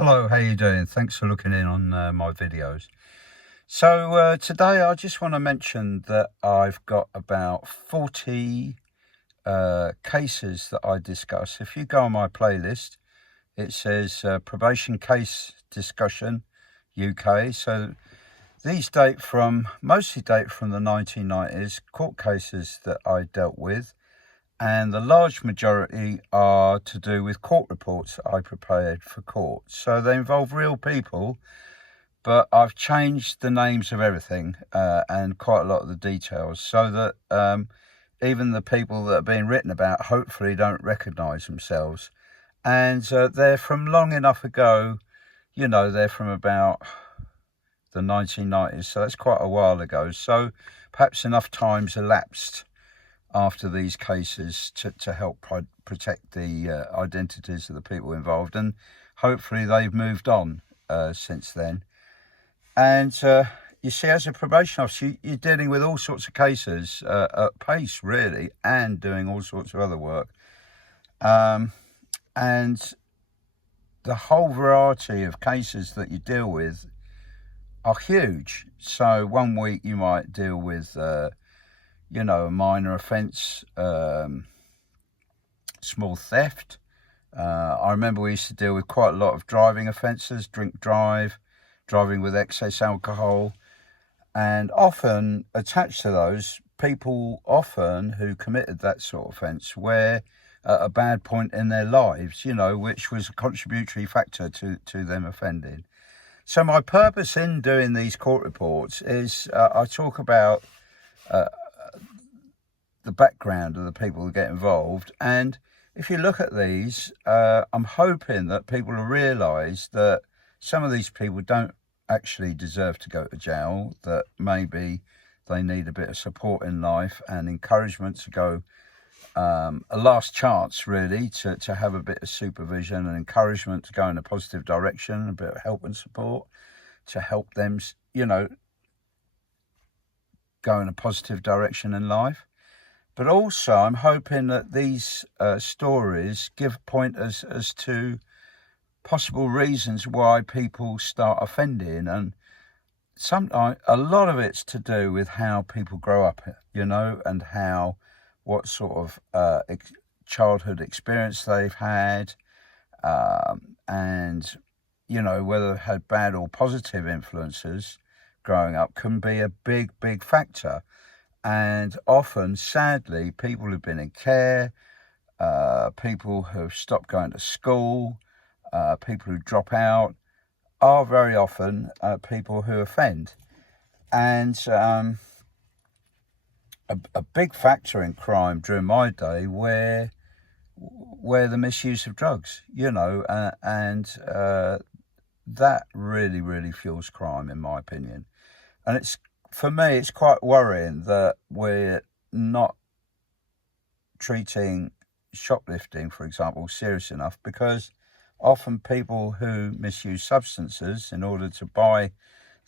Hello, how you doing? Thanks for looking in on my videos. So today I just want to mention that I've got about 40 cases that I discuss. If you go on my playlist, it says Probation Case Discussion UK. So these mostly date from the 1990s, court cases that I dealt with. And the large majority are to do with court reports that I prepared for court. So they involve real people, but I've changed the names of everything and quite a lot of the details so that even the people that are being written about hopefully don't recognise themselves. And they're from long enough ago, they're from about the 1990s, so that's quite a while ago. So perhaps enough time's elapsed after these cases to help protect the identities of the people involved, and hopefully they've moved on since then. And you see, as a probation officer, you're dealing with all sorts of cases at pace, really, and doing all sorts of other work. And the whole variety of cases that you deal with are huge. So one week you might deal with a minor offence, small theft. I remember we used to deal with quite a lot of driving offences, drink drive, driving with excess alcohol, and often attached to those, people often who committed that sort of offence were at a bad point in their lives, which was a contributory factor to them offending. So my purpose in doing these court reports is I talk about the background of the people who get involved. And if you look at these, I'm hoping that people will realise that some of these people don't actually deserve to go to jail, that maybe they need a bit of support in life and encouragement to go, a last chance really, to have a bit of supervision and encouragement to go in a positive direction, a bit of help and support to help them, go in a positive direction in life. But also, I'm hoping that these stories give pointers as to possible reasons why people start offending. And sometimes a lot of it's to do with how people grow up, and what sort of childhood experience they've had, and, whether they've had bad or positive influences growing up can be a big, big factor. And often, sadly, people who've been in care, people who've stopped going to school, people who drop out, are very often people who offend. And a big factor in crime during my day were the misuse of drugs, and that really, really fuels crime, in my opinion. And for me, it's quite worrying that we're not treating shoplifting, for example, serious enough, because often people who misuse substances in order to buy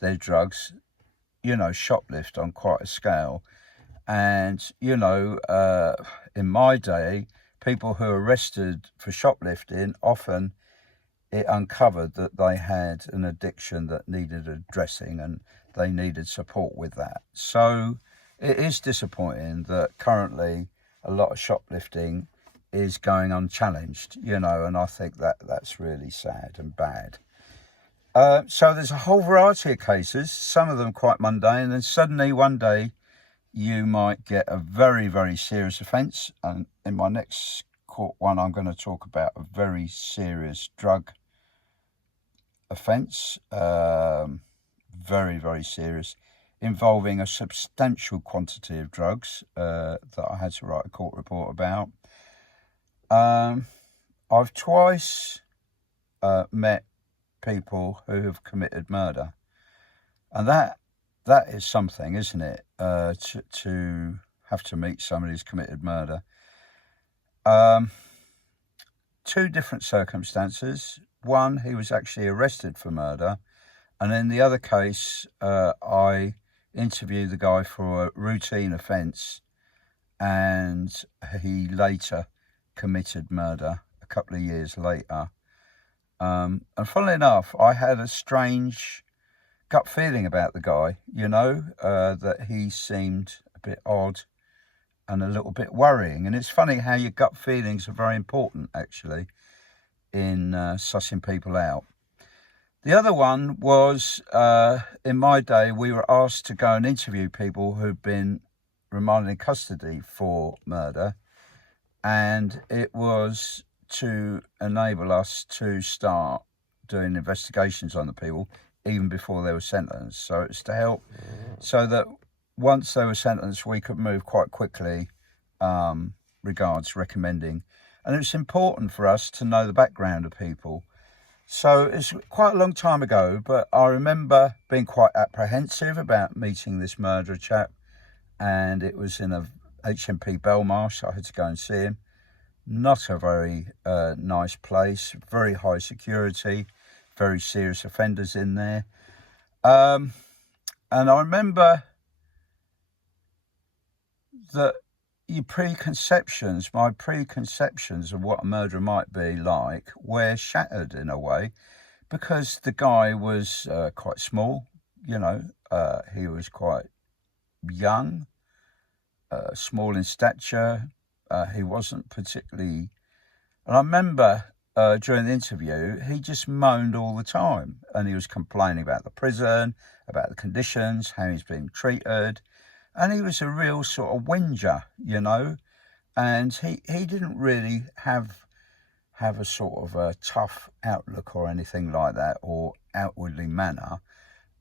their drugs, shoplift on quite a scale. And, in my day, people who are arrested for shoplifting, often it uncovered that they had an addiction that needed addressing and they needed support with that. So it is disappointing that currently a lot of shoplifting is going unchallenged, and I think that's really sad and bad. So there's a whole variety of cases, some of them quite mundane, and suddenly one day you might get a very, very serious offence. And in my next court one, I'm going to talk about a very serious drug offence, very, very serious, involving a substantial quantity of drugs that I had to write a court report about. I've twice met people who have committed murder, and that is something, isn't it? To have to meet somebody who's committed murder. Two different circumstances. One, he was actually arrested for murder, and in the other case, I interviewed the guy for a routine offence, and he later committed murder a couple of years later. And funnily enough, I had a strange gut feeling about the guy, that he seemed a bit odd and a little bit worrying. And it's funny how your gut feelings are very important, actually, in sussing people out. The other one was, in my day, we were asked to go and interview people who'd been remanded in custody for murder, and it was to enable us to start doing investigations on the people even before they were sentenced. So it's to help so that once they were sentenced, we could move quite quickly, regards recommending. And it's important for us to know the background of people. So it's quite a long time ago, but I remember being quite apprehensive about meeting this murderer chap, and it was in a HMP Belmarsh. I had to go and see him. Not a very nice place, very high security, very serious offenders in there. And I remember that my preconceptions of what a murderer might be like were shattered in a way, because the guy was quite small, he was quite young, small in stature. He wasn't particularly... And I remember during the interview, he just moaned all the time, and he was complaining about the prison, about the conditions, how he's being treated. And he was a real sort of whinger, and he didn't really have a sort of a tough outlook or anything like that, or outwardly manner.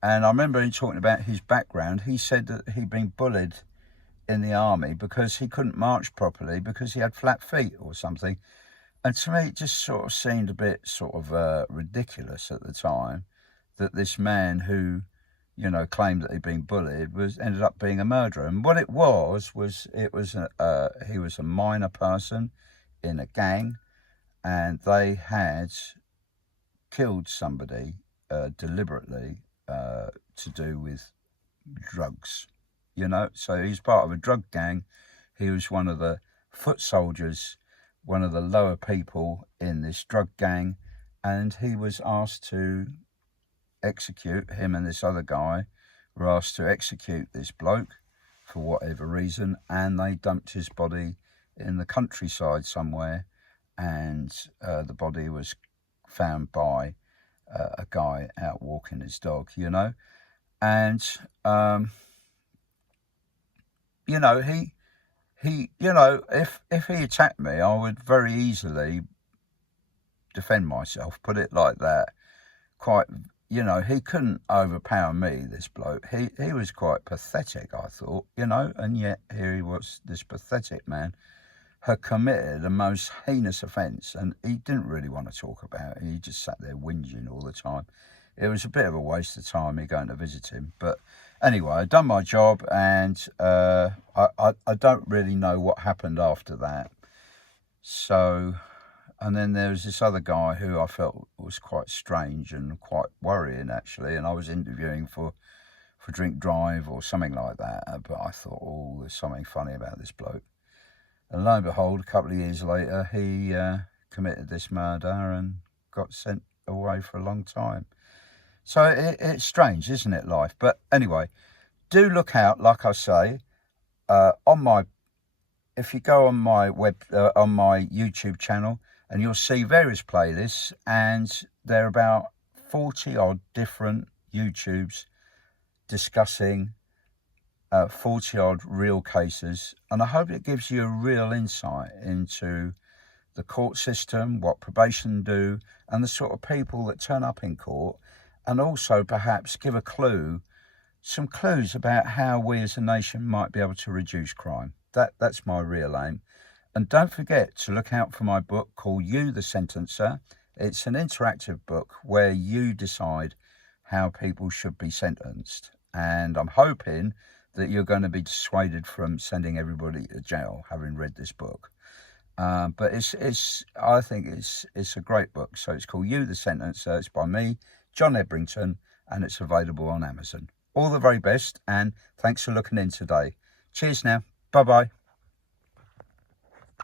And I remember him talking about his background. He said that he'd been bullied in the army because he couldn't march properly because he had flat feet or something. And to me, it just sort of seemed a bit sort of ridiculous at the time that this man who, claimed that he'd been bullied ended up being a murderer. And what it was he was a minor person in a gang, and they had killed somebody deliberately to do with drugs. So he's part of a drug gang. He was one of the foot soldiers, one of the lower people in this drug gang, and he was asked to execute, him and this other guy were asked to execute this bloke for whatever reason, and they dumped his body in the countryside somewhere, and the body was found by a guy out walking his dog, and he if he attacked me, I would very easily defend myself, put it like that. Quite, he couldn't overpower me, this bloke. He was quite pathetic, I thought, and yet here he was, this pathetic man, had committed a most heinous offence, and he didn't really want to talk about it. He just sat there whinging all the time. It was a bit of a waste of time, me going to visit him. But anyway, I'd done my job, and I don't really know what happened after that. So... And then there was this other guy who I felt was quite strange and quite worrying, actually. And I was interviewing for Drink Drive or something like that. But I thought, there's something funny about this bloke. And lo and behold, a couple of years later, he committed this murder and got sent away for a long time. So it's strange, isn't it, life? But anyway, do look out, like I say, if you go on my on my YouTube channel, and you'll see various playlists, and there are about 40 odd different YouTubes discussing 40 odd real cases. And I hope it gives you a real insight into the court system, what probation do, and the sort of people that turn up in court, and also perhaps give some clues about how we as a nation might be able to reduce crime. That's my real aim. And don't forget to look out for my book called You the Sentencer. It's an interactive book where you decide how people should be sentenced. And I'm hoping that you're going to be dissuaded from sending everybody to jail having read this book. But I think it's a great book. So it's called You the Sentencer. It's by me, John Ebrington, and it's available on Amazon. All the very best, and thanks for looking in today. Cheers now. Bye-bye.